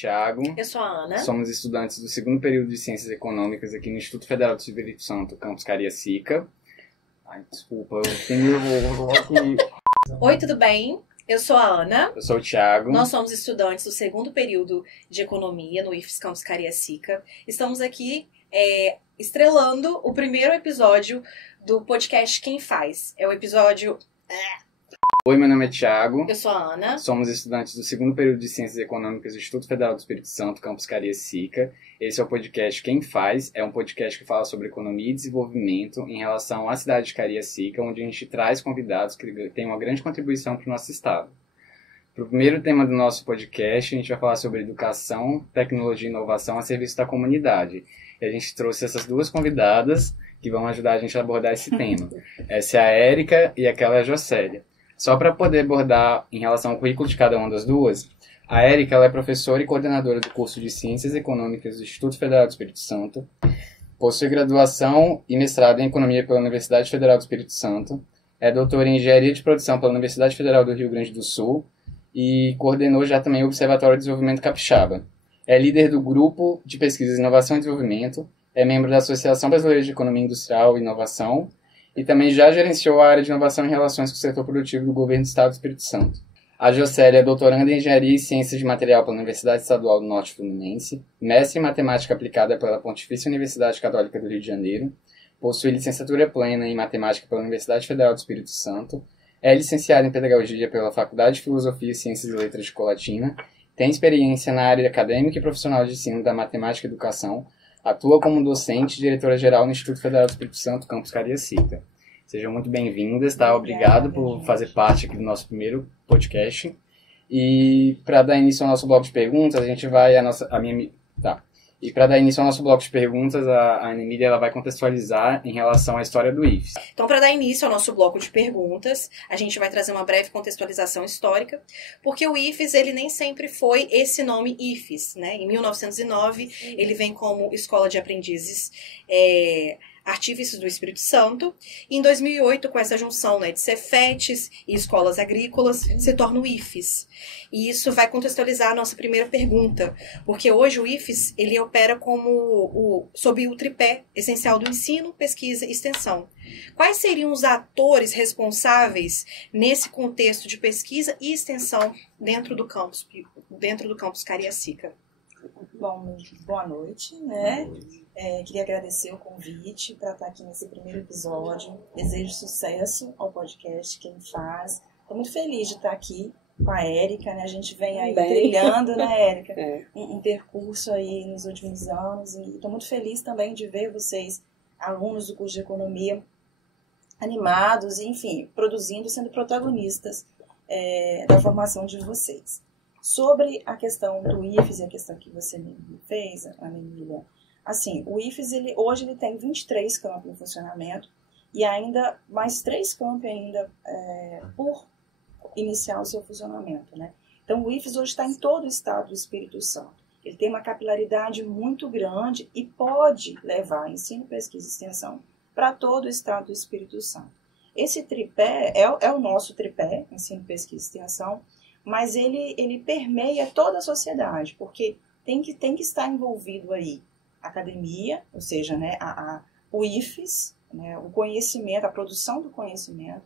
Thiago. Eu sou a Ana. Somos estudantes do segundo período de Ciências Econômicas aqui no Instituto Federal do Espírito Santo, campus Cariacica. Ai, desculpa, eu fiquei nervoso aqui. Oi, tudo bem? Eu sou a Ana. Eu sou o Thiago. Nós somos estudantes do segundo período de Economia no IFES Campus Cariacica. Estamos aqui estrelando o primeiro episódio do podcast Quem Faz. É o episódio... Oi, meu nome é Thiago. Eu sou a Ana. Somos estudantes do segundo período de Ciências Econômicas do Instituto Federal do Espírito Santo, campus Cariacica. Esse é o podcast Quem Faz. É um podcast que fala sobre economia e desenvolvimento em relação à cidade de Cariacica, onde a gente traz convidados que têm uma grande contribuição para o nosso estado. Para o primeiro tema do nosso podcast, a gente vai falar sobre educação, tecnologia e inovação a serviço da comunidade. E a gente trouxe essas duas convidadas que vão ajudar a gente a abordar esse tema. Essa é a Érica e aquela é a Jocélia. Só para poder abordar em relação ao currículo de cada uma das duas, a Érica ela é professora e coordenadora do curso de Ciências Econômicas do Instituto Federal do Espírito Santo, possui graduação e mestrado em Economia pela Universidade Federal do Espírito Santo, é doutora em Engenharia de Produção pela Universidade Federal do Rio Grande do Sul e coordenou já também o Observatório de Desenvolvimento Capixaba. É líder do Grupo de Pesquisas, Inovação e Desenvolvimento, é membro da Associação Brasileira de Economia Industrial e Inovação, e também já gerenciou a área de inovação e relações com o setor produtivo do Governo do Estado do Espírito Santo. A Jocélia é doutoranda em Engenharia e Ciências de Material pela Universidade Estadual do Norte Fluminense, mestre em Matemática Aplicada pela Pontifícia Universidade Católica do Rio de Janeiro, possui licenciatura plena em Matemática pela Universidade Federal do Espírito Santo, é licenciada em Pedagogia pela Faculdade de Filosofia, Ciências e Letras de Colatina, tem experiência na área acadêmica e profissional de ensino da Matemática e Educação, atua como docente e diretora-geral no Instituto Federal do Espírito Santo, campus Cariacica. Sejam muito bem-vindas, tá? Obrigado por fazer parte aqui do nosso primeiro podcast. E para dar início ao nosso bloco de perguntas, a gente vai E para dar início ao nosso bloco de perguntas, a Ana Emília ela vai contextualizar em relação à história do IFES. Então, para dar início ao nosso bloco de perguntas, a gente vai trazer uma breve contextualização histórica, porque o IFES, ele nem sempre foi esse nome IFES, né? Em 1909, ele vem como Escola de Aprendizes Artífices do Espírito Santo, e em 2008, com essa junção, né, de Cefetes e escolas agrícolas, se torna o IFES. E isso vai contextualizar a nossa primeira pergunta, porque hoje o IFES ele opera sob o tripé essencial do ensino, pesquisa e extensão. Quais seriam os atores responsáveis nesse contexto de pesquisa e extensão dentro do campus Cariacica? Bom, boa noite, né? Queria agradecer o convite para estar aqui nesse primeiro episódio. Desejo sucesso ao podcast Quem Faz. Estou muito feliz de estar aqui com a Érica, né? A gente vem aí trilhando, né, Érica? Um percurso aí nos últimos anos. E estou muito feliz também de ver vocês, alunos do curso de Economia, animados e, enfim, produzindo, sendo protagonistas da formação de vocês. Sobre a questão do IFES e a questão que você me fez, Ana Emília, assim, o IFES hoje ele tem 23 campos em funcionamento e ainda mais 3 campos ainda por iniciar o seu funcionamento, né? Então o IFES hoje está em todo o estado do Espírito Santo. Ele tem uma capilaridade muito grande e pode levar ensino, pesquisa e extensão para todo o estado do Espírito Santo. Esse tripé é o nosso tripé, ensino, pesquisa e extensão, mas ele permeia toda a sociedade, porque tem que estar envolvido aí a academia, ou seja, né, o IFES, né, o conhecimento, a produção do conhecimento,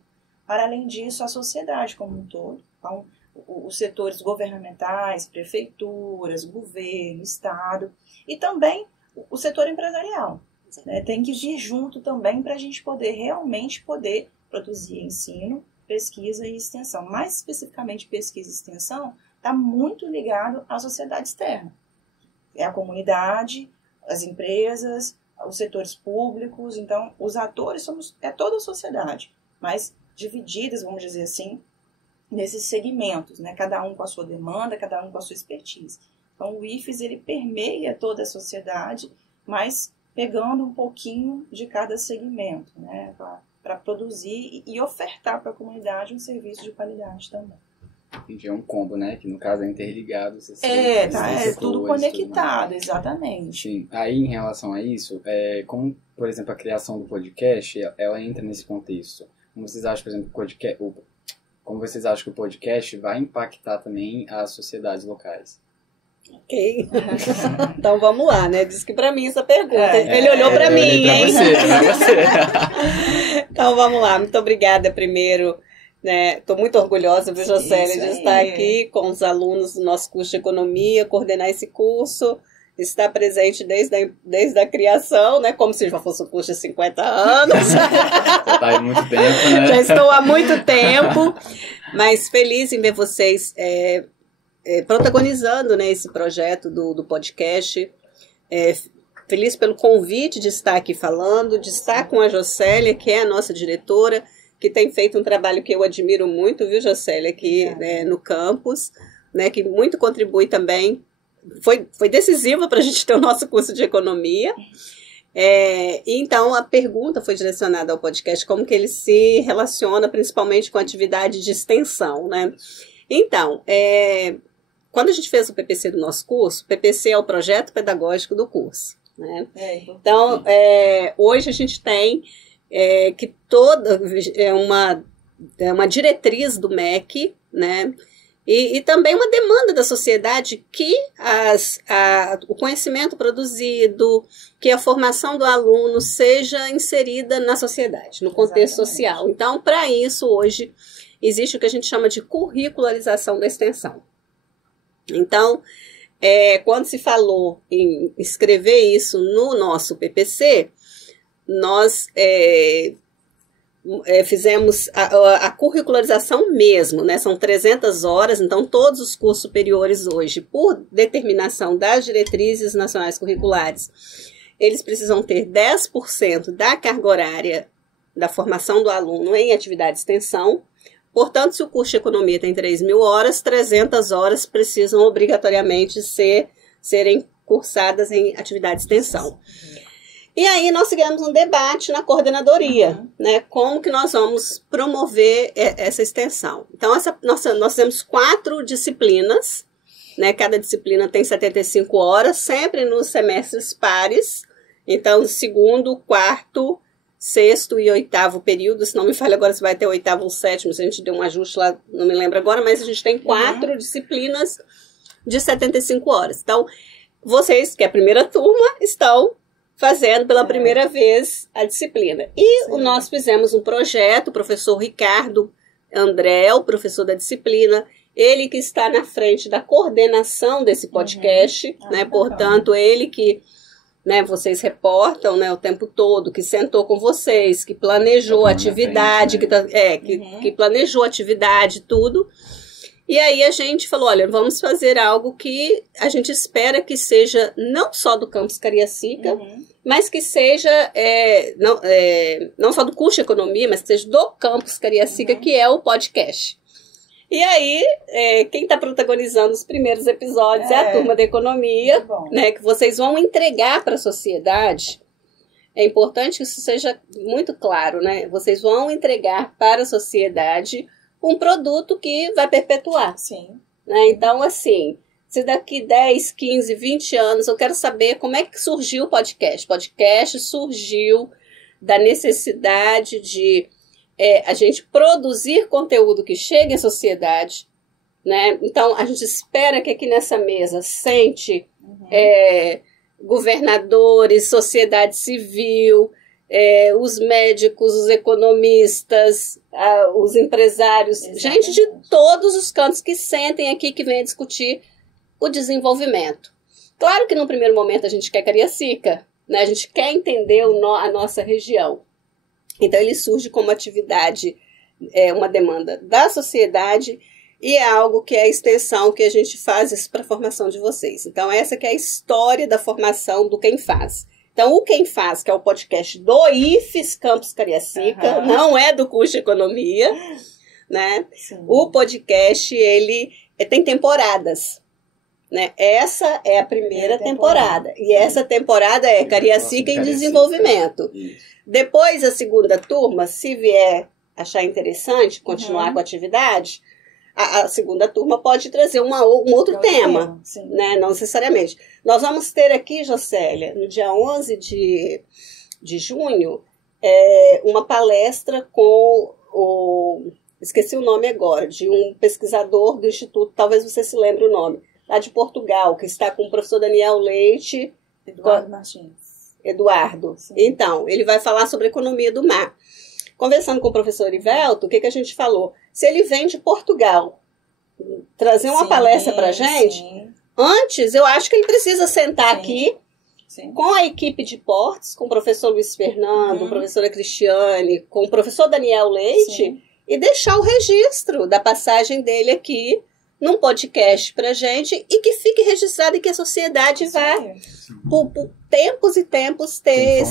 para além disso a sociedade como um todo, então os setores governamentais, prefeituras, governo, estado e também o setor empresarial, né, tem que vir junto também para a gente realmente poder produzir ensino, pesquisa e extensão. Mais especificamente, pesquisa e extensão está muito ligado à sociedade externa. É a comunidade, as empresas, os setores públicos. Então, os atores é toda a sociedade, mas divididas, vamos dizer assim, nesses segmentos, né? Cada um com a sua demanda, cada um com a sua expertise. Então, o IFES ele permeia toda a sociedade, mas pegando um pouquinho de cada segmento, né? Para produzir e ofertar para a comunidade um serviço de qualidade também. É um combo, né? Que no caso é interligado. Tudo conectado, exatamente. Sim. Aí, em relação a isso, como, por exemplo, a criação do podcast, ela entra nesse contexto. Como vocês acham, por exemplo, como vocês acham que o podcast vai impactar também as sociedades locais? Ok. Então vamos lá, né? Diz que pra mim essa pergunta. Ele olhou pra mim, pra hein? você. Então vamos lá. Muito obrigada primeiro. Estou muito orgulhosa, viu, Jocélia, de estar aqui com os alunos do nosso curso de Economia, coordenar esse curso, estar presente desde a criação, né? Como se já fosse um curso de 50 anos. Já está há muito tempo, né? Já estou há muito tempo, mas feliz em ver vocês protagonizando, né, esse projeto do podcast. Feliz pelo convite de estar aqui falando, de estar com a Jocélia, que é a nossa diretora, que tem feito um trabalho que eu admiro muito, viu, Jocélia, aqui no campus, né, que muito contribui também, foi decisiva para a gente ter o nosso curso de economia. Então, a pergunta foi direcionada ao podcast, como que ele se relaciona principalmente com a atividade de extensão, né? Então, quando a gente fez o PPC do nosso curso, o PPC é o projeto pedagógico do curso, né? Então, hoje a gente tem que toda uma diretriz do MEC, né? E também uma demanda da sociedade que o conhecimento produzido, que a formação do aluno seja inserida na sociedade, no contexto social. Então, para isso, hoje, existe o que a gente chama de curricularização da extensão. Então, quando se falou em escrever isso no nosso PPC, nós fizemos a curricularização mesmo, né? São 300 horas, então todos os cursos superiores hoje, por determinação das diretrizes nacionais curriculares, eles precisam ter 10% da carga horária da formação do aluno em atividade de extensão. Portanto, se o curso de economia tem 3.000 horas, 300 horas precisam obrigatoriamente serem cursadas em atividade de extensão. E aí nós tivemos um debate na coordenadoria, né? Como que nós vamos promover essa extensão. Então, nós temos 4 disciplinas, né? Cada disciplina tem 75 horas, sempre nos semestres pares. Então, segundo, quarto, sexto e oitavo período, se não me falha agora se vai ter oitavo ou sétimo, se a gente deu um ajuste lá, não me lembro agora, mas a gente tem 4 disciplinas de 75 horas. Então, vocês, que é a primeira turma, estão fazendo pela primeira vez a disciplina. E nós fizemos um projeto, o professor Ricardo André, o professor da disciplina, ele que está na frente da coordenação desse podcast, né? Portanto, ele que, né, vocês reportam, né, o tempo todo, que sentou com vocês, que planejou a atividade, que planejou a atividade, tudo. E aí a gente falou, olha, vamos fazer algo que a gente espera que seja não só do campus Cariacica, mas que seja, não só do curso de economia, mas que seja do campus Cariacica, que é o podcast. E aí, quem está protagonizando os primeiros episódios é a turma da economia, né, que vocês vão entregar para a sociedade. É importante que isso seja muito claro, né? Vocês vão entregar para a sociedade um produto que vai perpetuar. Sim. Né? Então, assim, se daqui 10, 15, 20 anos, eu quero saber como é que surgiu o podcast. O podcast surgiu da necessidade de a gente produzir conteúdo que chegue à sociedade, né? Então, a gente espera que aqui nessa mesa sente governadores, sociedade civil, os médicos, os economistas, os empresários, gente de todos os cantos que sentem aqui, que vêm discutir o desenvolvimento. Claro que no primeiro momento a gente quer Cariacica, né? A gente quer entender a nossa região. Então ele surge como atividade, uma demanda da sociedade e é algo que é a extensão que a gente faz para a formação de vocês. Então essa que é a história da formação do Quem Faz. Então, o Quem Faz, que é o podcast do IFES Campus Cariacica, não é do curso de economia, né? Sim. O podcast, ele tem temporadas, né? Essa é a primeira temporada. E essa temporada é Cariacica em Desenvolvimento. Depois, a segunda turma, se vier achar interessante continuar com a atividade, a segunda turma pode trazer um outro tema, né? Não necessariamente. Nós vamos ter aqui, Jocélia, no dia 11 de junho, uma palestra com esqueci o nome agora, de um pesquisador do Instituto, talvez você se lembre o nome, lá de Portugal, que está com o professor Daniel Leite. Eduardo Martins. Eduardo. Sim. Então, ele vai falar sobre a economia do mar. Conversando com o professor Ivelto, o que a gente falou? Se ele vem de Portugal trazer uma palestra para a gente, antes eu acho que ele precisa sentar aqui com a equipe de portes, com o professor Luiz Fernando, a professora Cristiane, com o professor Daniel Leite, e deixar o registro da passagem dele aqui num podcast pra gente e que fique registrado e que a sociedade vá por tempos e tempos ter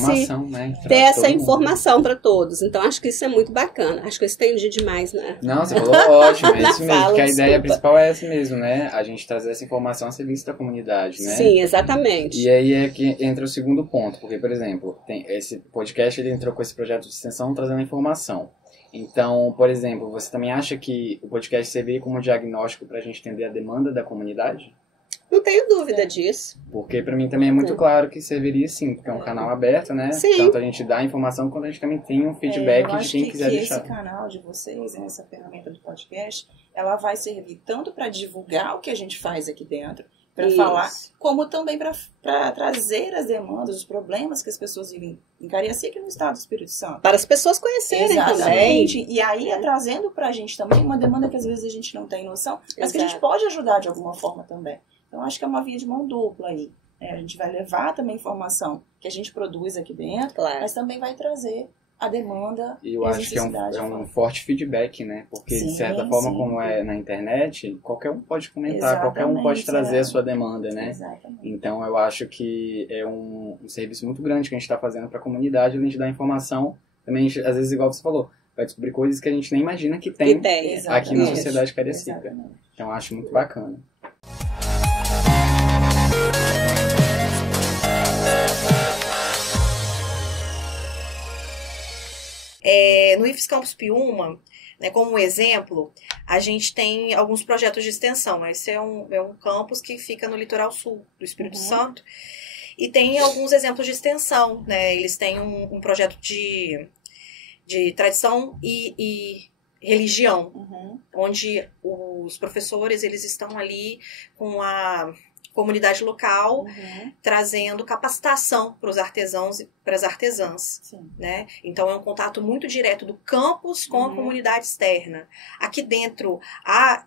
essa informação para todos. Então acho que isso é muito bacana. Acho que eu estendi demais, né? Não, você falou ótimo, é isso mesmo, porque a ideia principal é essa mesmo, né? A gente trazer essa informação a serviço da comunidade, né? Sim, exatamente. E aí é que entra o segundo ponto, porque, por exemplo, esse podcast ele entrou com esse projeto de extensão trazendo informação. Então, por exemplo, você também acha que o podcast serviria como diagnóstico para a gente entender a demanda da comunidade? Não tenho dúvida disso. Porque para mim também é muito claro que serviria sim, porque é um canal aberto, né? Sim. Tanto a gente dá informação quanto a gente também tem um feedback de quem quiser deixar. Esse canal de vocês, essa ferramenta do podcast, ela vai servir tanto para divulgar o que a gente faz aqui dentro, para falar, como também para trazer as demandas, os problemas que as pessoas vivem em Cariacica e no estado do Espírito Santo. Para as pessoas conhecerem também. também. E aí é trazendo para a gente também uma demanda que às vezes a gente não tem noção, mas que a gente pode ajudar de alguma forma também. Então acho que é uma via de mão dupla aí. A gente vai levar também informação que a gente produz aqui dentro, mas também vai trazer a demanda e eu acho que é um forte feedback, né? Porque de certa forma, como é na internet, qualquer um pode comentar, qualquer um pode trazer a sua demanda, né? Exatamente. Então eu acho que é um serviço muito grande que a gente está fazendo para a comunidade, além de dar informação, também a gente, às vezes, igual você falou, vai descobrir coisas que a gente nem imagina que tem aqui na sociedade cariacica. Então eu acho muito bacana. No IFES Campus Piúma, né, como exemplo, a gente tem alguns projetos de extensão. Esse é um campus que fica no litoral sul do Espírito Santo. E tem alguns exemplos de extensão. Né? Eles têm um projeto de tradição e religião, onde os professores eles estão ali com a comunidade local, trazendo capacitação para os artesãos e para as artesãs. Né? Então, é um contato muito direto do campus com a comunidade externa. Aqui dentro há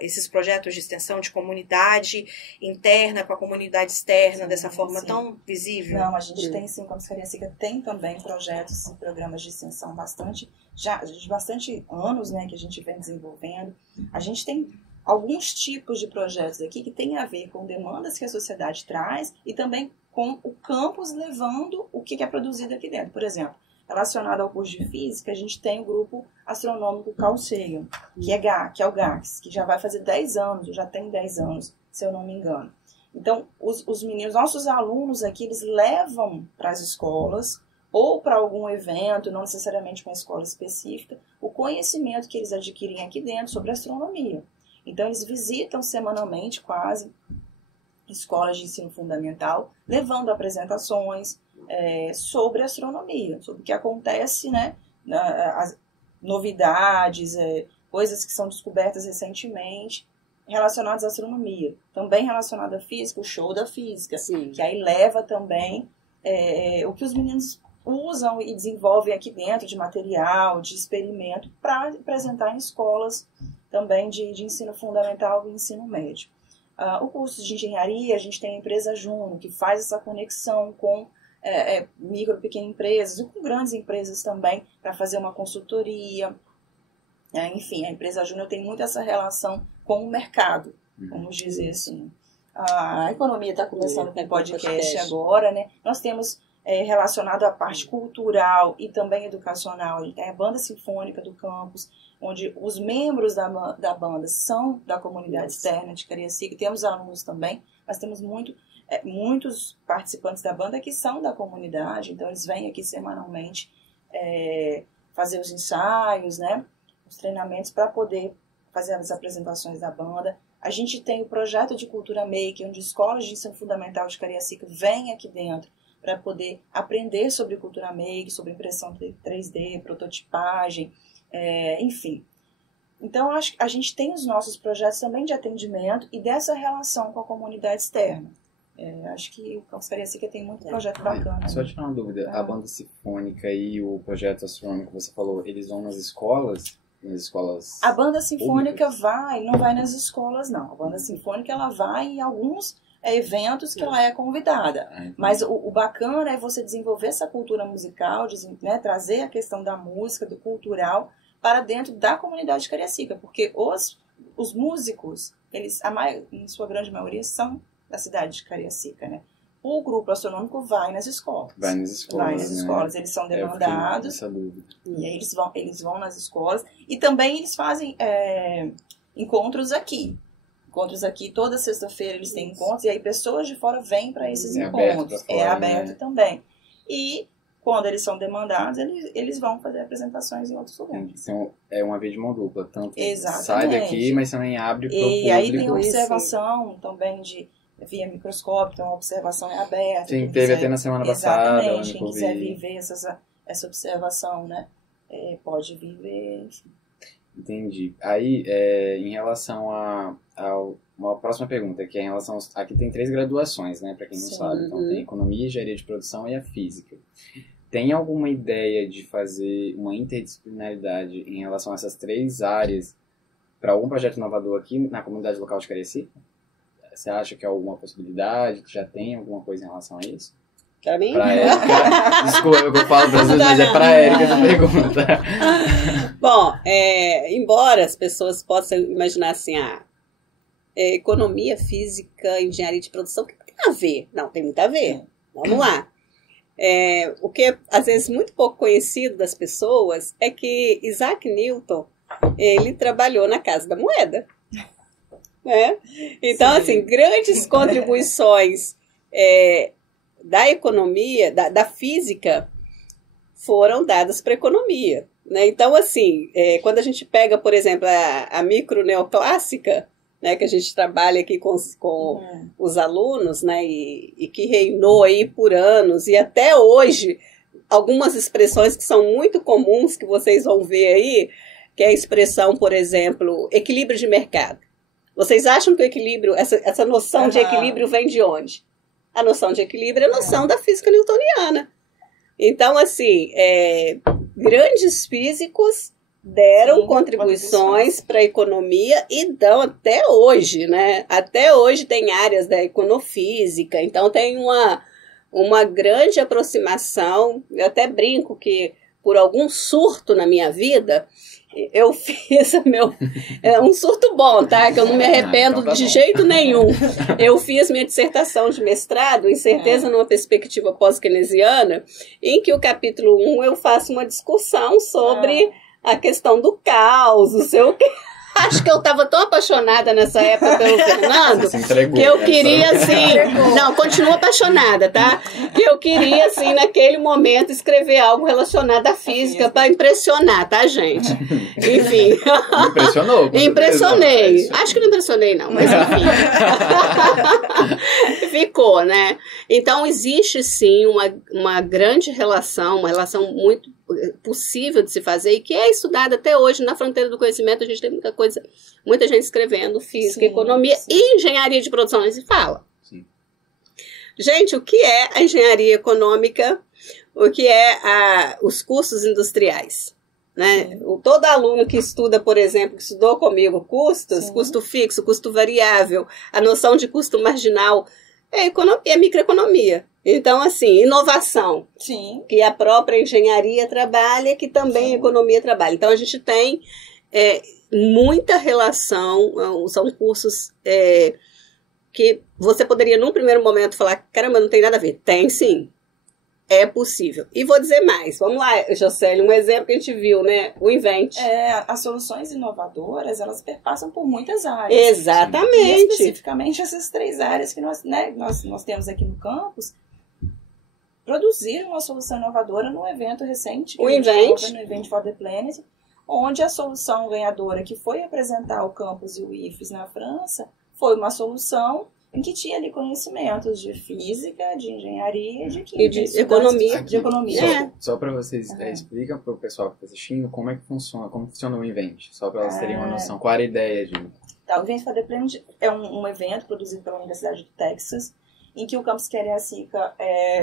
esses projetos de extensão de comunidade interna com a comunidade externa, dessa forma tão visível? Não, a gente tem sim, Campus Cariacica tem também projetos e programas de extensão de bastante anos, né, que a gente vem desenvolvendo. A gente tem alguns tipos de projetos aqui que tem a ver com demandas que a sociedade traz e também com o campus levando o que é produzido aqui dentro. Por exemplo, relacionado ao curso de Física, a gente tem o grupo astronômico Carl Sagan, que é o GACS, que já vai fazer 10 anos, já tem 10 anos, se eu não me engano. Então, os meninos, nossos alunos aqui, eles levam para as escolas ou para algum evento, não necessariamente uma escola específica, o conhecimento que eles adquirem aqui dentro sobre astronomia. Então, eles visitam semanalmente, quase, escolas de ensino fundamental, levando apresentações sobre astronomia, sobre o que acontece, né, as novidades, coisas que são descobertas recentemente relacionadas à astronomia. Também relacionado à física, o show da física, que aí leva também o que os meninos usam e desenvolvem aqui dentro de material, de experimento, para apresentar em escolas também de ensino fundamental e ensino médio. O curso de engenharia, a gente tem a empresa Juno, que faz essa conexão com micro e pequenas empresas e com grandes empresas também, para fazer uma consultoria. Enfim, a empresa Juno tem muito essa relação com o mercado, vamos dizer assim. A economia está começando com o podcast agora, né? Nós temos relacionado à parte cultural e também educacional. A gente tem a banda sinfônica do campus, onde os membros da banda são da comunidade externa de Cariacica. Temos alunos também, mas temos muitos participantes da banda que são da comunidade, então eles vêm aqui semanalmente fazer os ensaios, né, os treinamentos para poder fazer as apresentações da banda. A gente tem o projeto de Cultura Maker, onde escolas de ensino fundamental de Cariacica vêm aqui dentro para poder aprender sobre cultura maker, sobre impressão 3D, prototipagem, enfim. Então, acho que a gente tem os nossos projetos também de atendimento e dessa relação com a comunidade externa. Acho que o Campus Cariacica tem muito projeto bacana. Só tirar uma dúvida, a banda sinfônica e o projeto astronômico que você falou, eles vão nas escolas? Nas escolas A banda sinfônica públicas? não vai nas escolas, não. A banda sinfônica, ela vai em alguns eventos que ela é convidada. Mas o bacana é você desenvolver essa cultura musical, né, trazer a questão da música, do cultural, para dentro da comunidade cariacica, porque os músicos, eles, em sua grande maioria, são da cidade de Cariacica, né? O grupo astronômico vai nas escolas. Vai nas escolas, Eles são demandados. Essa dúvida. E aí eles vão nas escolas. E também eles fazem encontros aqui. Encontros aqui, toda sexta-feira eles têm encontros. E aí pessoas de fora vêm para esses encontros. É aberto também. E quando eles são demandados, eles vão fazer apresentações em outros lugares. Então, é uma via de mão dupla. Tanto Exatamente. sai daqui, mas também abre para o público. E aí tem observação também via microscópio, então a observação é aberta. Sim, teve até na semana passada. Exatamente, quem quiser viver essa observação, né, pode viver. Entendi. Aí, em relação a uma próxima pergunta, que é em relação aqui tem 3 graduações, né, para quem não sabe. Então tem Economia, Engenharia de Produção e a Física. Tem alguma ideia de fazer uma interdisciplinaridade em relação a essas 3 áreas para algum projeto inovador aqui na comunidade local de Cariacica? Você acha que é alguma possibilidade? Que já tem alguma coisa em relação a isso? Pra mim? Pra Érica. Desculpa que eu falo pra vocês, mas é pra Érica essa pergunta. Bom, embora as pessoas possam imaginar assim, economia, física, engenharia de produção, o que tem a ver? Não, tem muito a ver. Vamos lá. O que é, às vezes, muito pouco conhecido das pessoas é que Isaac Newton, ele trabalhou na Casa da Moeda. Né? Então, assim, grandes contribuições da economia, da física, foram dadas para a economia. Né? Então, assim, quando a gente pega, por exemplo, a micro neoclássica, né, que a gente trabalha aqui com os alunos, né, e que reinou aí por anos, e até hoje, algumas expressões que são muito comuns, que vocês vão ver aí, que é a expressão, por exemplo, equilíbrio de mercado. Vocês acham que o equilíbrio, essa noção de equilíbrio vem de onde? A noção de equilíbrio é a noção da física newtoniana. Então, assim, grandes físicos deram contribuições para a economia e dão até hoje, né? Até hoje tem áreas da econofísica, então tem uma grande aproximação. Eu até brinco que, por algum surto na minha vida, eu fiz um surto bom, tá? Que eu não me arrependo de jeito nenhum. Eu fiz minha dissertação de mestrado em Certeza numa Perspectiva Pós-Keynesiana, em que o capítulo 1 eu faço uma discussão sobre a questão do caos, não sei o quê. Acho que eu estava tão apaixonada nessa época pelo Fernando que eu queria, assim... Não, continuo apaixonada, tá? Que eu queria, assim, naquele momento, escrever algo relacionado à física para impressionar, tá, gente? Enfim. Impressionou? Impressionei. Acho que não impressionei, não, mas enfim. Ficou, né? Então, existe, sim, uma grande relação, uma relação muito possível de se fazer e que é estudada até hoje na fronteira do conhecimento. A gente tem muita gente escrevendo física, economia e engenharia de produção, nem se fala. Sim. Gente, o que é a engenharia econômica? O que é os cursos industriais? Né? Todo aluno que estuda, por exemplo, que estudou comigo custos, custo fixo, custo variável, a noção de custo marginal, é microeconomia. Então, assim, inovação, que a própria engenharia trabalha, que também a economia trabalha. Então, a gente tem muita relação, são cursos que você poderia, num primeiro momento, falar, caramba, não tem nada a ver. Tem, sim. É possível. E vou dizer mais. Vamos lá, Jocely, um exemplo que a gente viu, né? O Invent. As soluções inovadoras, elas perpassam por muitas áreas. Exatamente. E especificamente essas 3 áreas que nós temos aqui no campus, produziram uma solução inovadora num evento recente, o Invent, no Event for the Planet, onde a solução ganhadora que foi apresentar o campus e o IFES na França foi uma solução em que tinha ali conhecimentos de física, de engenharia, de E química. de economia. De economia. Só para vocês explica para o pessoal que está assistindo como é que funciona, como funciona o Invent, só para elas terem uma noção. Qual era a ideia de... Tá, o Invent for the Planet é um evento produzido pela Universidade do Texas, em que o Campus Cariacica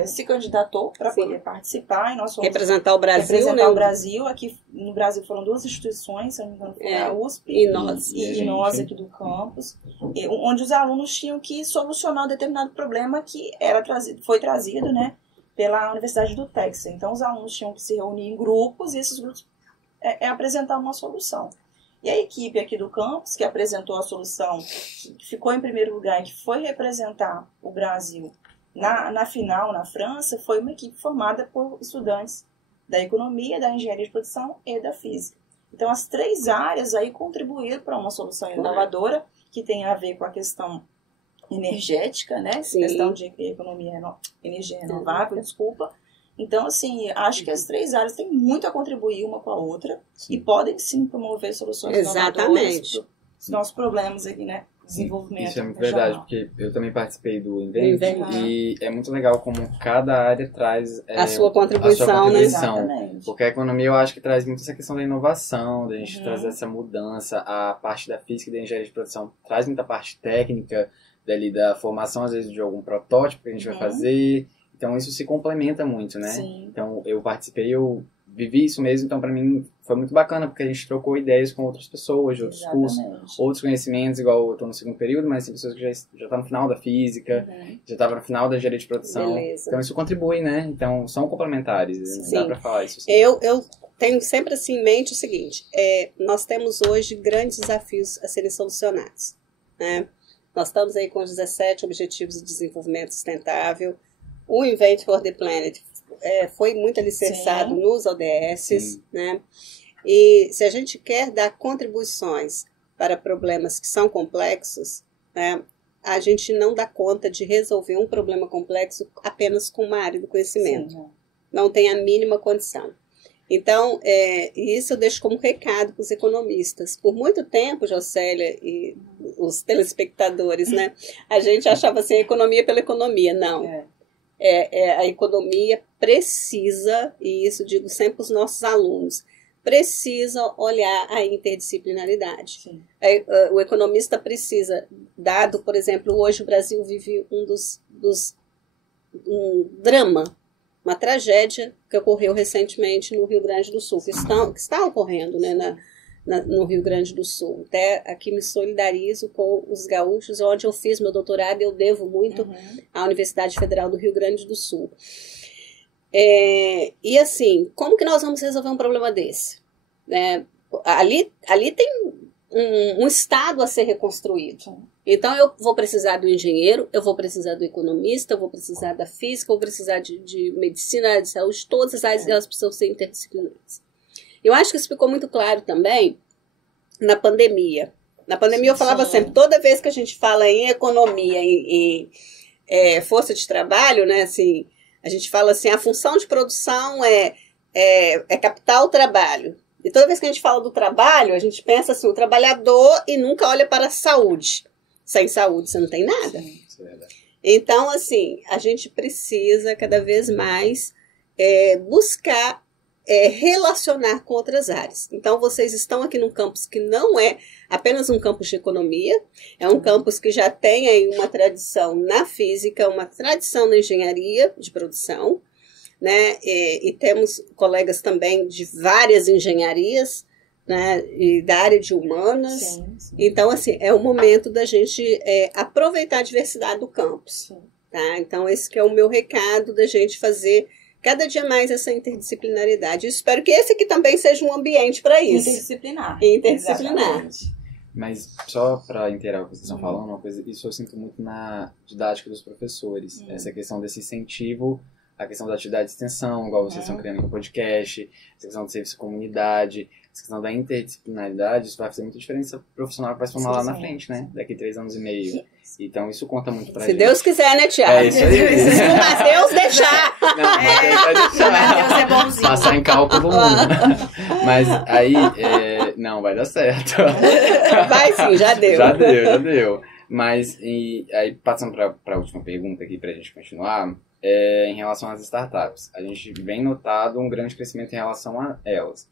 se candidatou para poder participar. E nós fomos representar o Brasil, representar né? o Brasil. Aqui no Brasil foram 2 instituições, se não me engano, foi a USP e nós. e nós aqui do campus, onde os alunos tinham que solucionar um determinado problema que foi trazido, né, pela Universidade do Texas. Então os alunos tinham que se reunir em grupos e esses grupos apresentar uma solução. E a equipe aqui do campus, que apresentou a solução, que ficou em primeiro lugar e que foi representar o Brasil na final, na França, foi uma equipe formada por estudantes da economia, da engenharia de produção e da física. Então, as 3 áreas aí contribuíram para uma solução inovadora, que tem a ver com a questão energética, né? Sim. Questão de energia renovável, desculpa. Então, assim, acho que as 3 áreas têm muito a contribuir uma com a outra. Sim. E podem, sim, promover soluções inovadoras para os nossos problemas aqui, né? Desenvolvimento. Isso é muito verdade, porque eu também participei do Invent e é muito legal como cada área traz a sua contribuição, né? Exatamente. Porque a economia eu acho que traz muito essa questão da inovação, da gente trazer essa mudança, a parte da física e da engenharia de produção traz muita parte técnica, dali da formação às vezes de algum protótipo que a gente vai fazer. Então isso se complementa muito, né? Sim. Então eu participei, eu vivi isso mesmo, então pra mim foi muito bacana, porque a gente trocou ideias com outras pessoas, de outros cursos, outros conhecimentos, igual eu tô no 2º período, mas tem pessoas que já tá no final da física, já tava no final da engenharia de produção. Beleza. Então isso contribui, né? Então são complementares, Sim. dá pra falar isso. Assim. Eu tenho sempre assim em mente o seguinte, nós temos hoje grandes desafios a serem solucionados, né? Nós estamos aí com os 17 Objetivos de Desenvolvimento Sustentável. O Invent for the Planet foi muito alicerçado nos ODS, né? E se a gente quer dar contribuições para problemas que são complexos, né, a gente não dá conta de resolver um problema complexo apenas com uma área do conhecimento. Sim. Não tem a mínima condição. Então, isso eu deixo como recado para os economistas. Por muito tempo, Jocélia e os telespectadores, né, a gente achava assim, a economia pela economia. Não. A economia precisa, e isso digo sempre para os nossos alunos, precisa olhar a interdisciplinaridade. O economista precisa, dado, por exemplo, hoje o Brasil vive um drama, uma tragédia que ocorreu recentemente no Rio Grande do Sul, que está ocorrendo, né, no Rio Grande do Sul. Até aqui me solidarizo com os gaúchos, onde eu fiz meu doutorado, eu devo muito à Universidade Federal do Rio Grande do Sul. E assim, como que nós vamos resolver um problema desse? Ali tem um estado a ser reconstruído. Então eu vou precisar do engenheiro, eu vou precisar do economista, eu vou precisar da física, eu vou precisar de medicina, de saúde, todas as áreas elas precisam ser interdisciplinares. Eu acho que isso ficou muito claro também na pandemia. Na pandemia eu falava sempre, toda vez que a gente fala em economia, em força de trabalho, né, assim, a gente fala assim, a função de produção é capital trabalho. E toda vez que a gente fala do trabalho, a gente pensa assim, o trabalhador e nunca olha para a saúde. Sem saúde você não tem nada. Isso é verdade. Então, assim, a gente precisa cada vez mais buscar relacionar com outras áreas. Então, vocês estão aqui num campus que não é apenas um campus de economia, é um campus que já tem aí uma tradição na física, uma tradição na engenharia de produção, né? E temos colegas também de várias engenharias, né? E da área de humanas. Sim. Então, assim, é o momento da gente aproveitar a diversidade do campus. Tá? Então, esse que é o meu recado da gente fazer cada dia mais essa interdisciplinaridade. Eu espero que esse aqui também seja um ambiente para isso. Interdisciplinar. Exatamente. Mas só para inteirar o que vocês estão falando, uma coisa, isso eu sinto muito na didática dos professores. Essa questão desse incentivo, a questão da atividade de extensão, igual vocês estão criando com o podcast, essa questão do serviço comunidade, essa questão da interdisciplinaridade, isso vai fazer muita diferença profissional que vai se formar lá na frente, né? Daqui 3 anos e meio. Então isso conta muito pra gente. Se Deus quiser, né, Tiago? É isso aí. Se o Matheus deixar. Não, vai deixar. Matheus é bonzinho. Passar em cálculo 1. Mas aí, não, vai dar certo. Vai sim, já deu. Já deu. Mas, aí passando para a última pergunta aqui para a gente continuar, em relação às startups. A gente vem notado um grande crescimento em relação a elas.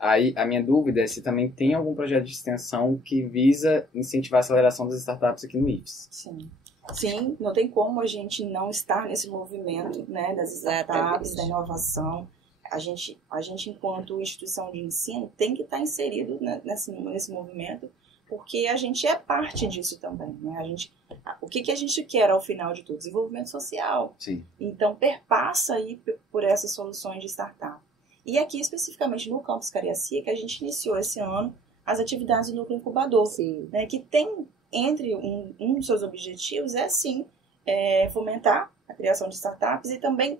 Aí a minha dúvida é se também tem algum projeto de extensão que visa incentivar a aceleração das startups aqui no IFES. Sim. Sim, não tem como a gente não estar nesse movimento, né, das startups, da inovação. A gente, enquanto instituição de ensino, tem que estar inserido nesse movimento, porque a gente é parte disso também, né? O que a gente quer ao final de tudo? Desenvolvimento social. Sim. Então, perpassa aí por essas soluções de startup. E aqui, especificamente no Campus Cariacica, a gente iniciou esse ano as atividades do Núcleo Incubador, né, que tem, entre um dos seus objetivos, sim, fomentar a criação de startups e também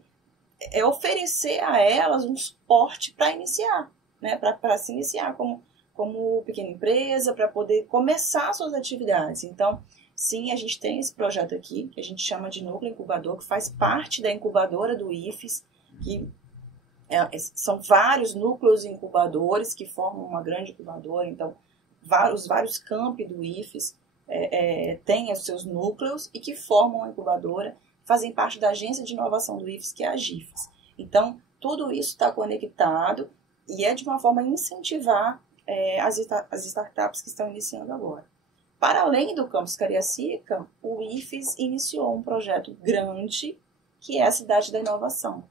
oferecer a elas um suporte para iniciar, né, para se iniciar como pequena empresa, para poder começar suas atividades. Então, sim, a gente tem esse projeto aqui, que a gente chama de Núcleo Incubador, que faz parte da incubadora do IFES, que são vários núcleos incubadores que formam uma grande incubadora. Então, vários campi do IFES têm os seus núcleos e que formam a incubadora, fazem parte da agência de inovação do IFES, que é a GIFES. Então, tudo isso está conectado e é de uma forma a incentivar as startups que estão iniciando agora. Para além do Campus Cariacica, o IFES iniciou um projeto grande, que é a Cidade da Inovação,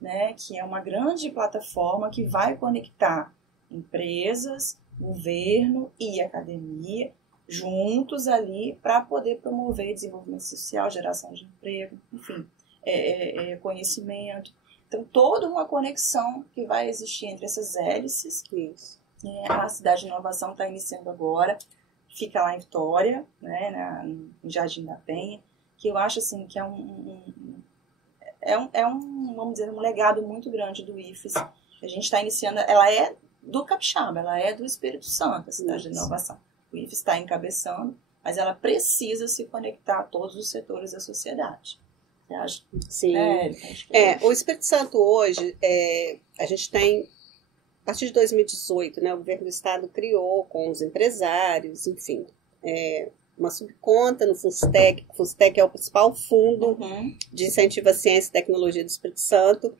né, que é uma grande plataforma que vai conectar empresas, governo e academia juntos ali para poder promover desenvolvimento social, geração de emprego, enfim, conhecimento. Então, toda uma conexão que vai existir entre essas hélices. Isso. A Cidade de Inovação está iniciando agora, fica lá em Vitória, né, no Jardim da Penha, que eu acho assim, que vamos dizer, um legado muito grande do IFES. A gente está iniciando, ela é do Capixaba, ela é do Espírito Santo, a Cidade de Inovação. O IFES está encabeçando, mas ela precisa se conectar a todos os setores da sociedade. Você acha? Sim. O Espírito Santo hoje, a gente tem, a partir de 2018, né, o governo do estado criou com os empresários, enfim, uma subconta no FUNSTEC. O FUNSTEC é o principal fundo de incentivo à ciência e tecnologia do Espírito Santo.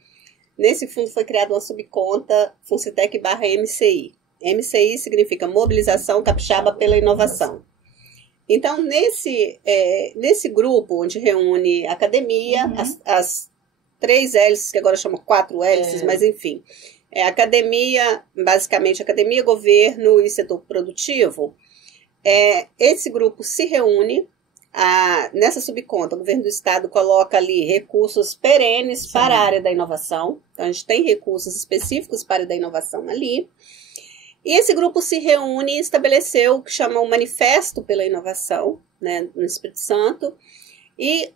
Nesse fundo foi criada uma subconta FUNSTEC/MCI. MCI significa Mobilização Capixaba pela Inovação. Então, nesse grupo, onde reúne a academia, as 3 hélices, que agora chamam 4 hélices, mas enfim, academia, basicamente academia, governo e setor produtivo. Esse grupo se reúne nessa subconta. O governo do estado coloca ali recursos perenes para a área da inovação. Então, a gente tem recursos específicos para a área da inovação ali. E esse grupo se reúne e estabeleceu o que chama o Manifesto pela Inovação, né, no Espírito Santo. E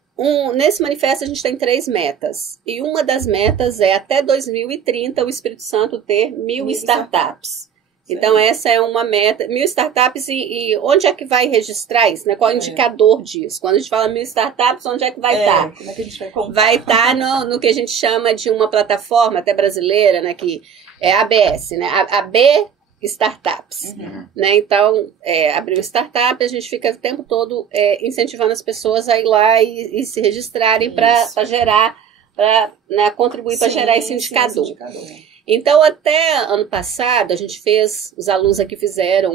nesse manifesto a gente tem 3 metas. E uma das metas é, até 2030, o Espírito Santo ter 1.000 startups. Então, essa é uma meta. 1.000 startups e onde é que vai registrar isso? Né? Qual é o indicador disso? Quando a gente fala 1.000 startups, onde é que vai estar? Como é que a gente vai contar? Vai estar no que a gente chama de uma plataforma até brasileira, né, que é a ABS, né? AB Startups. Né? Então, abriu startup, a gente fica o tempo todo incentivando as pessoas a ir lá e se registrarem para gerar, para contribuir para gerar esse indicador. Então, até ano passado, a gente os alunos aqui fizeram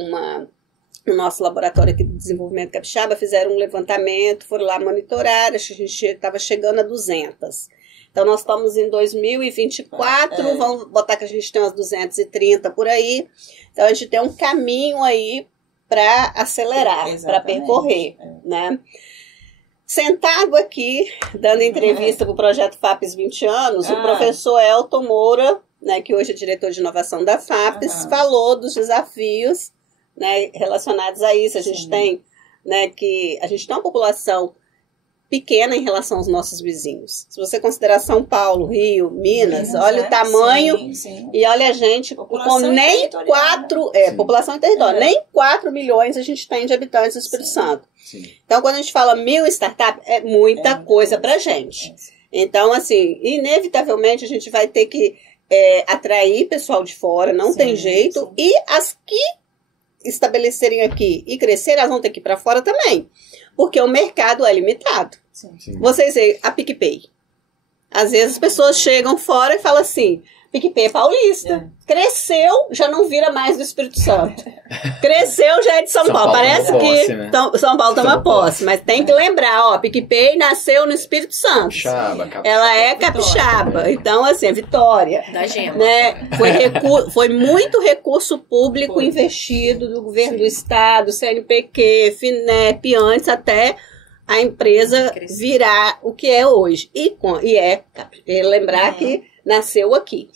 no nosso laboratório aqui de desenvolvimento capixaba, fizeram um levantamento, foram lá monitorar, acho que a gente estava chegando a 200. Então, nós estamos em 2024, vamos botar que a gente tem umas 230 por aí. Então, a gente tem um caminho aí para acelerar, para percorrer, né? Sentado aqui, dando entrevista para o projeto FAPES 20 anos, o professor Elton Moura, né, que hoje é diretor de inovação da FAPES, falou dos desafios, né, relacionados a isso. A gente tem, né, que a gente tem uma população pequena em relação aos nossos vizinhos. Se você considerar São Paulo, Rio, Minas, olha o tamanho e olha a gente, com nem 4, população e território, nem 4 milhões a gente tem de habitantes no Espírito Santo. Então, quando a gente fala 1.000 startups, é muita coisa pra gente. Então, assim, inevitavelmente a gente vai ter que atrair pessoal de fora, não tem jeito, e as que estabelecerem aqui e crescer, elas vão ter que ir para fora também. Porque o mercado é limitado. Sim. Vocês veem a PicPay. Às vezes as pessoas chegam fora e falam assim, PicPay é paulista. Cresceu, já não vira mais do Espírito Santo. Cresceu, já é de São Paulo. Parece toma que posse, né? São Paulo toma posse. Mas tem que lembrar, ó, PicPay nasceu no Espírito Santo. Capixaba. Ela é capixaba. Então, assim, é Vitória. Da Gema. Né? Foi muito recurso público investido do governo do estado, CNPq, FINEP, antes até a empresa virar o que é hoje. E lembrar que nasceu aqui.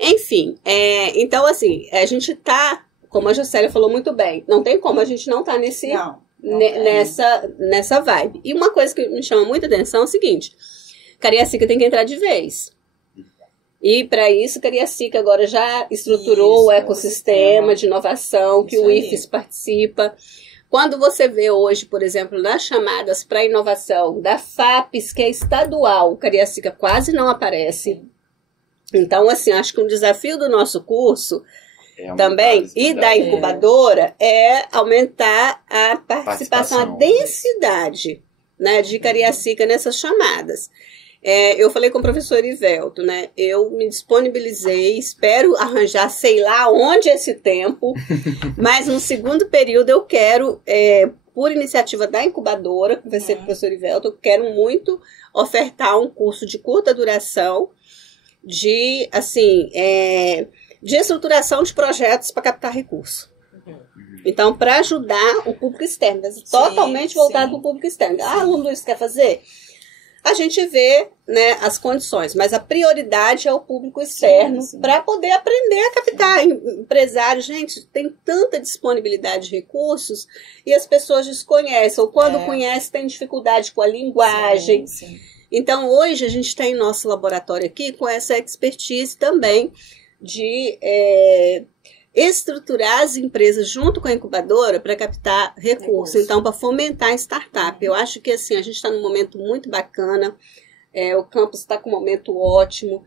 Enfim, então assim, a gente tá, como a Jocélia falou muito bem, não tem como a gente não tá nessa vibe. E uma coisa que me chama muita atenção é o seguinte, Cariacica tem que entrar de vez. E para isso, Cariacica agora já estruturou o ecossistema de inovação que o IFES participa. Quando você vê hoje, por exemplo, nas chamadas para inovação da FAPES, que é estadual, Cariacica quase não aparece. Então, assim, acho que um desafio do nosso curso também, e da incubadora, é aumentar a participação, a densidade, né, de Cariacica nessas chamadas. Eu falei com o professor Ivelto, né? Eu me disponibilizei, espero arranjar sei lá onde esse tempo, mas no segundo período eu quero, por iniciativa da incubadora, conversei com o professor Ivelto, eu quero muito ofertar um curso de curta duração de estruturação de projetos para captar recursos. Então, para ajudar o público externo, mas totalmente voltado para o público externo. Aluno Luiz quer fazer? A gente vê, né, as condições, mas a prioridade é o público externo para poder aprender a captar empresários. Gente, tem tanta disponibilidade de recursos e as pessoas desconhecem, ou quando conhecem tem dificuldade com a linguagem. Sim. Então, hoje a gente tem nosso laboratório aqui com essa expertise também de estruturar as empresas junto com a incubadora para captar recursos, então para fomentar a startup. Eu acho que assim, a gente está num momento muito bacana, o campus está com um momento ótimo,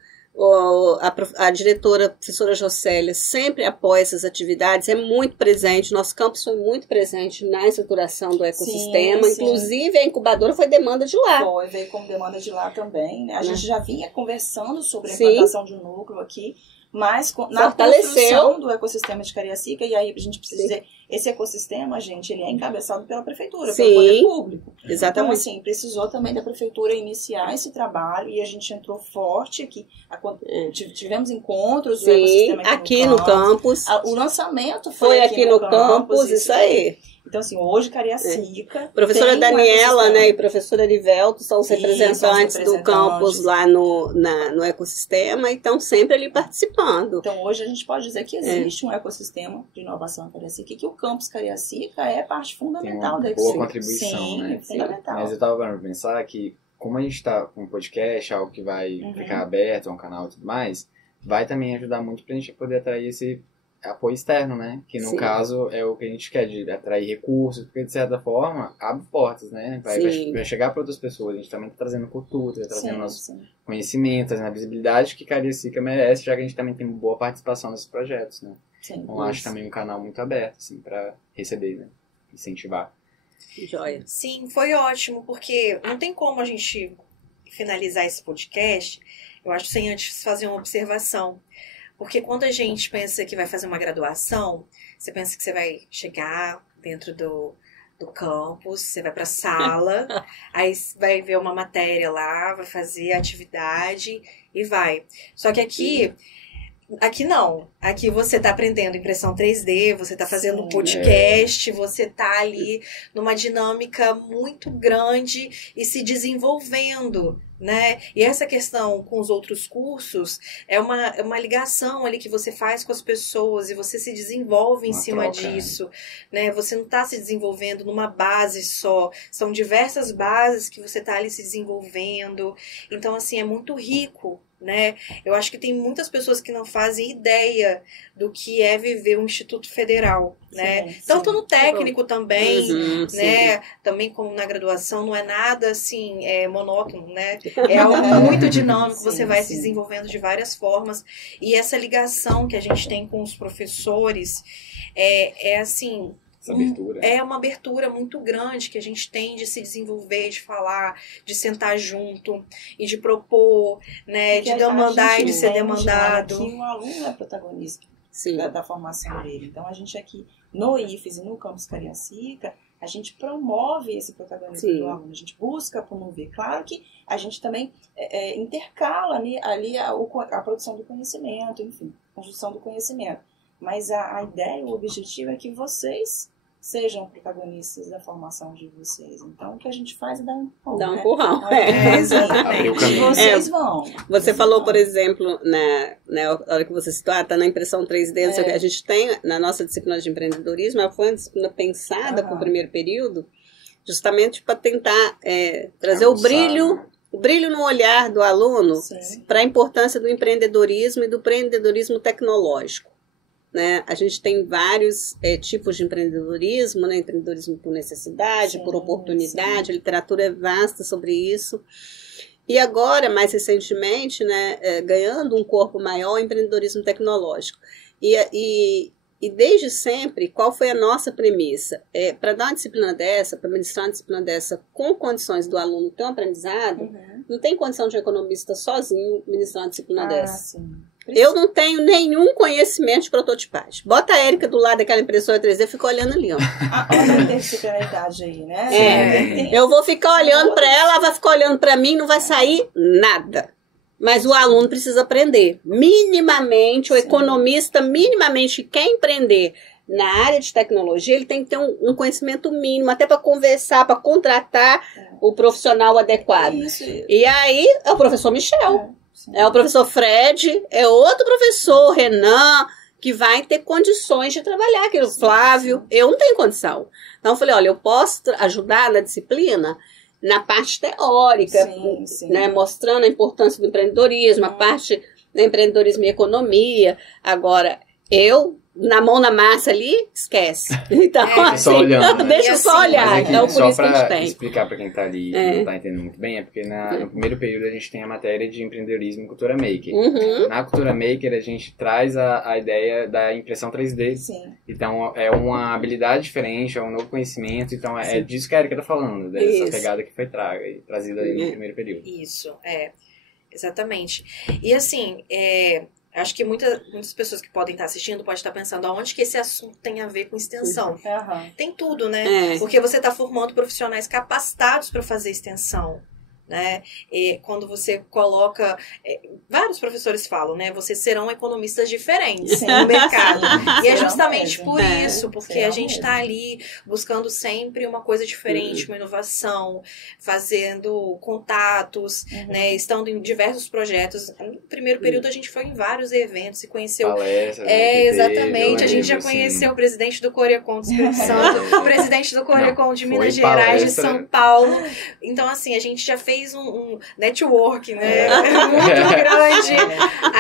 a diretora, a professora Jocélia, sempre apoia essas atividades, é muito presente, nosso campus foi muito presente na estruturação do ecossistema, inclusive a incubadora foi demanda de lá. Veio como demanda de lá também, né? A gente já vinha conversando sobre a implantação de um núcleo aqui, mas na construção do ecossistema de Cariacica, e aí a gente precisa dizer, esse ecossistema, gente, ele é encabeçado pela prefeitura, pelo poder público. Exatamente. Então, assim, precisou também da prefeitura iniciar esse trabalho, e a gente entrou forte aqui. Tivemos encontros do ecossistema aqui no campus. O lançamento foi aqui no campus, isso aí. Então, assim, hoje Cariacica... Professora Daniela, né, e professora Erivelto são os representantes do campus lá no ecossistema e estão sempre ali participando. Então, hoje a gente pode dizer que existe um ecossistema de inovação em Cariacica e que o campus Cariacica é parte fundamental da boa contribuição, né? Fundamental. Mas eu estava para pensar que, como a gente está com um podcast, algo que vai ficar aberto, um canal e tudo mais, vai também ajudar muito para a gente poder atrair esse apoio externo, né? Que no caso é o que a gente quer, de atrair recursos, porque de certa forma abre portas, né? Vai chegar para outras pessoas. A gente também está trazendo cultura, está trazendo nosso conhecimento, trazendo a visibilidade que Cariacica merece, já que a gente também tem boa participação nesses projetos, né? Então acho também um canal muito aberto, assim, para receber, né? Incentivar. Joia. Sim, foi ótimo, porque não tem como a gente finalizar esse podcast, eu acho, sem antes fazer uma observação. Porque quando a gente pensa que vai fazer uma graduação, você pensa que você vai chegar dentro do campus, você vai para a sala, aí vai ver uma matéria lá, vai fazer a atividade e vai. Só que aqui não. Aqui você está aprendendo impressão 3D, você está fazendo um podcast, você está ali numa dinâmica muito grande e se desenvolvendo, né? E essa questão com os outros cursos é uma ligação ali que você faz com as pessoas e você se desenvolve em cima disso, né? Você não está se desenvolvendo numa base só, são diversas bases que você está ali se desenvolvendo. Então, assim, é muito rico, né? Eu acho que tem muitas pessoas que não fazem ideia do que é viver um Instituto Federal, né? Tanto no técnico também, né? Também como na graduação, não é nada assim monótono, né? É algo muito dinâmico, Sim, você vai se sim. desenvolvendo de várias formas. E essa ligação que a gente tem com os professores é assim... Essa abertura. É uma abertura muito grande que a gente tem de se desenvolver, de falar, de sentar junto e de propor, né, Porque de demandar e de ser entende, demandado. olha, que o aluno é protagonista Sim. da formação dele. Então, a gente aqui no IFES e no Campus Cariacica, a gente promove esse protagonismo Sim. do aluno, a gente busca promover. Claro que a gente também intercala ali a produção do conhecimento, enfim, a construção do conhecimento. Mas a ideia, o objetivo é que vocês sejam protagonistas da formação de vocês. Então, o que a gente faz é dar um empurrão. Dá um né? empurrão. Abrir o Exatamente. caminho. Vocês vão. Você falou, por exemplo, na hora que você citou, tá na impressão 3D, não sei o que, a gente tem na nossa disciplina de empreendedorismo, ela foi uma disciplina pensada para o primeiro período, justamente para tentar trazer Aguçar, o brilho no olhar do aluno Sim. para a importância do empreendedorismo e do empreendedorismo tecnológico. Né? A gente tem vários tipos de empreendedorismo, né? Empreendedorismo por necessidade, Sim, por oportunidade, sim. a literatura é vasta sobre isso. E agora, mais recentemente, né, ganhando um corpo maior, o empreendedorismo tecnológico. E desde sempre, qual foi a nossa premissa? Para dar uma disciplina dessa, para ministrar uma disciplina dessa com condições do aluno ter um aprendizado, Uhum. não tem condição de um economista sozinho ministrar uma disciplina dessa. Sim. Eu não tenho nenhum conhecimento de prototipagem. Bota a Érica do lado daquela impressora 3D e fica olhando ali, ó. Olha a interdisciplinaridade aí, né? É. Eu vou ficar olhando para ela, ela vai ficar olhando para mim, não vai sair nada. Mas o aluno precisa aprender. Minimamente, o Sim. economista, minimamente, que quer empreender na área de tecnologia, ele tem que ter um conhecimento mínimo, até para conversar, para contratar o profissional adequado. Isso. E aí, é o professor Michel. Sim. É o professor Fred, é outro professor, Renan, que vai ter condições de trabalhar. Aqui, o Flávio, eu não tenho condição. Então, eu falei, olha, eu posso ajudar na disciplina na parte teórica, Sim. né, mostrando a importância do empreendedorismo, a parte do empreendedorismo e economia. Agora, eu, na mão na massa ali, esquece. Então, assim, só olhando, né? deixa eu só E assim, olhar. Mas aqui, Então, por só isso que a gente para tem. explicar para quem tá ali e não tá entendendo muito bem, é porque no primeiro período a gente tem a matéria de empreendedorismo e cultura maker. Uhum. Na cultura maker a gente traz a ideia da impressão 3D. Sim. Então é uma habilidade diferente, é um novo conhecimento. Então é disso que a Erika tá falando, dessa Isso. pegada que foi trazida aí no primeiro período. Isso, exatamente. E assim, acho que muitas pessoas que podem estar assistindo podem estar pensando aonde que esse assunto tem a ver com extensão. Aham. Tem tudo, né? É. Porque você está formando profissionais capacitados para fazer extensão. Né? E quando você coloca, vários professores falam, né? Vocês serão economistas diferentes Sim. no mercado. E é Serão justamente mesmo. por isso, porque serão a gente está mesmo. ali buscando sempre uma coisa diferente, uma inovação, fazendo contatos, né? Estando em diversos projetos. No primeiro período a gente foi em vários eventos e conheceu. Palestras, né, que Exatamente. teve, A gente já assim. conheceu o presidente do Coreacon do Espírito Santo, o presidente do Coreacon de Minas foi Gerais, de palestra. São Paulo. Então, assim, a gente já fez um network, né? Muito grande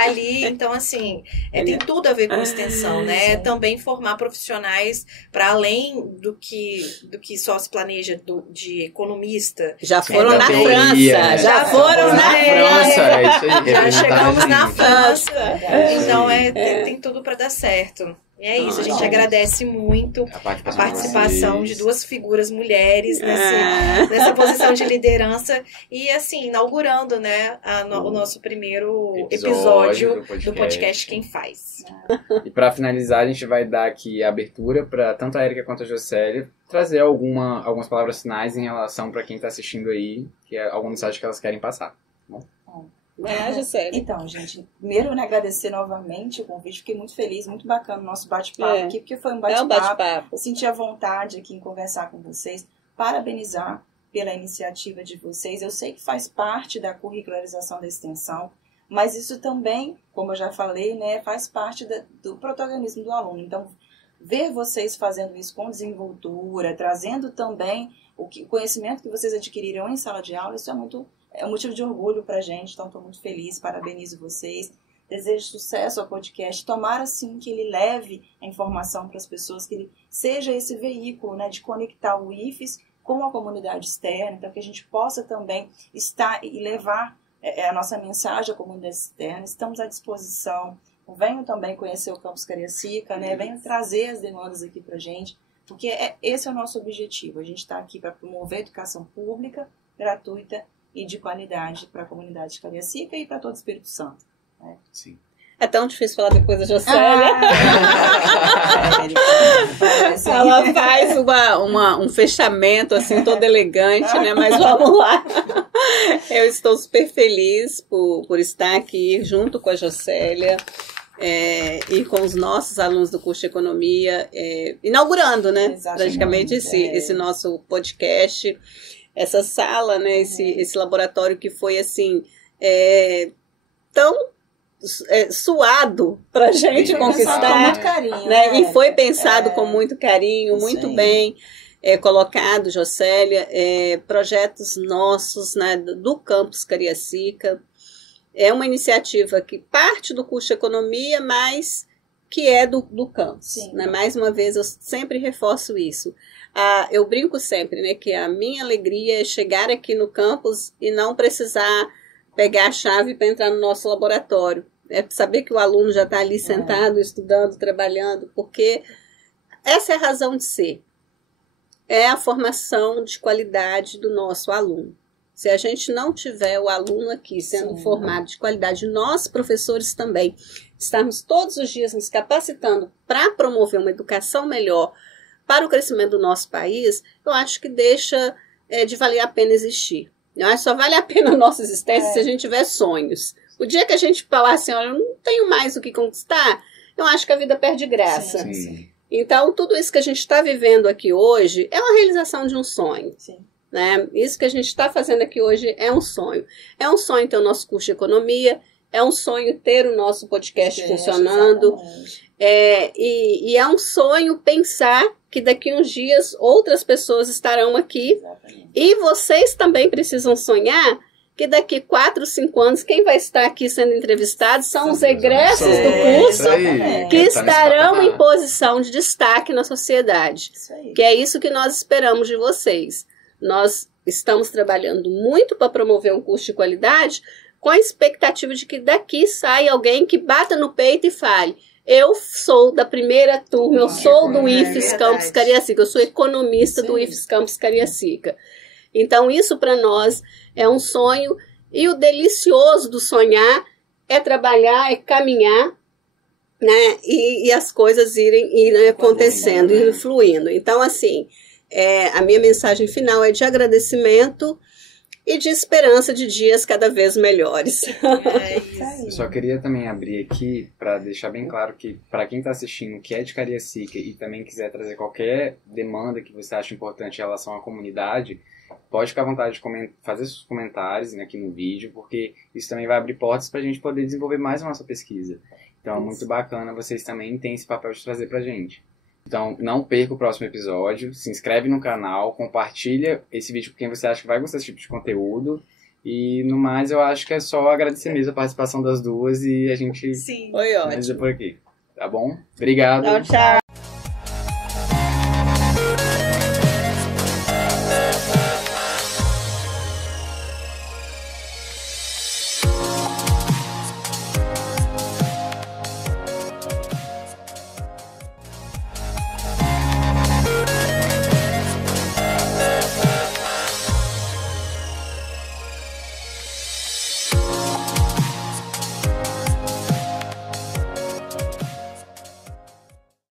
ali. Então, assim, tem tudo a ver com extensão, né? Sim. Também formar profissionais para além do que só se planeja de economista. Já foram da na teoria, França, né? já foram na França. É isso aí, Já representar chegamos a na gente. França. Verdade. Então, tem tudo para dar certo. E é isso, a gente Não. agradece muito A a participação, participação de duas figuras mulheres É. nessa posição de liderança e assim, inaugurando, né, o nosso primeiro episódio do podcast Quem Faz. E para finalizar, a gente vai dar aqui a abertura para tanto a Erika quanto a Jocélia trazer algumas palavras finais em relação para quem está assistindo aí, que é alguma mensagem que elas querem passar. Vai lá, Juscelia. Então, gente, primeiro, né, agradecer novamente o convite. Fiquei muito feliz, muito bacana o nosso bate-papo aqui, porque foi um É um bate-papo. bate-papo. Senti a vontade aqui em conversar com vocês, parabenizar pela iniciativa de vocês. Eu sei que faz parte da curricularização da extensão, mas isso também, como eu já falei, né, faz parte do protagonismo do aluno. Então, ver vocês fazendo isso com desenvoltura, trazendo também o conhecimento que vocês adquiriram em sala de aula, isso é um motivo de orgulho para a gente. Então, estou muito feliz, parabenizo vocês. Desejo sucesso ao podcast. Tomara, sim, que ele leve a informação para as pessoas, que ele seja esse veículo, né, de conectar o IFES com a comunidade externa, então que a gente possa também estar e levar a nossa mensagem à comunidade externa. Estamos à disposição. Venham também conhecer o Campus Cariacica, né? Venham trazer as demandas aqui para a gente, porque esse é o nosso objetivo. A gente está aqui para promover a educação pública, gratuita e de qualidade para a comunidade de Cariacica e para todo o Espírito Santo. Né? Sim. É tão difícil falar depois da Jocélia. Ela faz um fechamento assim, todo elegante, né? Mas vamos lá. Eu estou super feliz por estar aqui junto com a Jocélia e com os nossos alunos do curso de Economia, inaugurando, né? Praticamente esse nosso podcast, essa sala, né? Esse laboratório que foi assim tão suado pra gente conquistar, com muito carinho, né? E foi pensado com muito carinho, muito bem colocado, Jocélia, projetos nossos, né, do Campus Cariacica. É uma iniciativa que parte do curso de Economia, mas que é do campus, né? Mais uma vez, eu sempre reforço isso. Eu brinco sempre, né, que a minha alegria é chegar aqui no campus e não precisar pegar a chave para entrar no nosso laboratório. Saber que o aluno já está ali sentado, estudando, trabalhando, porque essa é a razão de ser. É a formação de qualidade do nosso aluno. Se a gente não tiver o aluno aqui sendo formado de qualidade, nós, professores também, estarmos todos os dias nos capacitando para promover uma educação melhor para o crescimento do nosso país, eu acho que deixa de valer a pena existir. Eu acho que só vale a pena a nossa existência se a gente tiver sonhos. O dia que a gente falar assim, olha, eu não tenho mais o que conquistar, eu acho que a vida perde graça. Sim. Então, tudo isso que a gente está vivendo aqui hoje é uma realização de um sonho. Sim. Né? Isso que a gente está fazendo aqui hoje é um sonho. É um sonho ter o nosso curso de Economia, é um sonho ter o nosso podcast funcionando. E é um sonho pensar que daqui uns dias outras pessoas estarão aqui. Exatamente. E vocês também precisam sonhar que daqui 4, 5 anos quem vai estar aqui sendo entrevistado são os egressos do curso que estarão em posição de destaque na sociedade. Que é isso que nós esperamos de vocês. Nós estamos trabalhando muito para promover um curso de qualidade com a expectativa de que daqui saia alguém que bata no peito e fale: eu sou da primeira turma, eu sou do IFES Campus Cariacica, eu sou economista do IFES Campus Cariacica. Então, isso para nós é um sonho, e o delicioso do sonhar é trabalhar, é caminhar, né? E as coisas irem acontecendo, irem fluindo. Então, assim, a minha mensagem final é de agradecimento e de esperança de dias cada vez melhores. Eu só queria também abrir aqui para deixar bem claro que, para quem está assistindo, que é de Cariacica e também quiser trazer qualquer demanda que você acha importante em relação à comunidade, pode ficar à vontade de fazer seus comentários, né, aqui no vídeo, porque isso também vai abrir portas para a gente poder desenvolver mais a nossa pesquisa. Então é muito bacana, vocês também têm esse papel de trazer para a gente. Então não perca o próximo episódio, se inscreve no canal, compartilha esse vídeo com quem você acha que vai gostar desse tipo de conteúdo. E no mais, eu acho que é só agradecer mesmo a participação das duas e a gente foi ótimo por aqui. Tá bom? Obrigado. Tchau, tchau.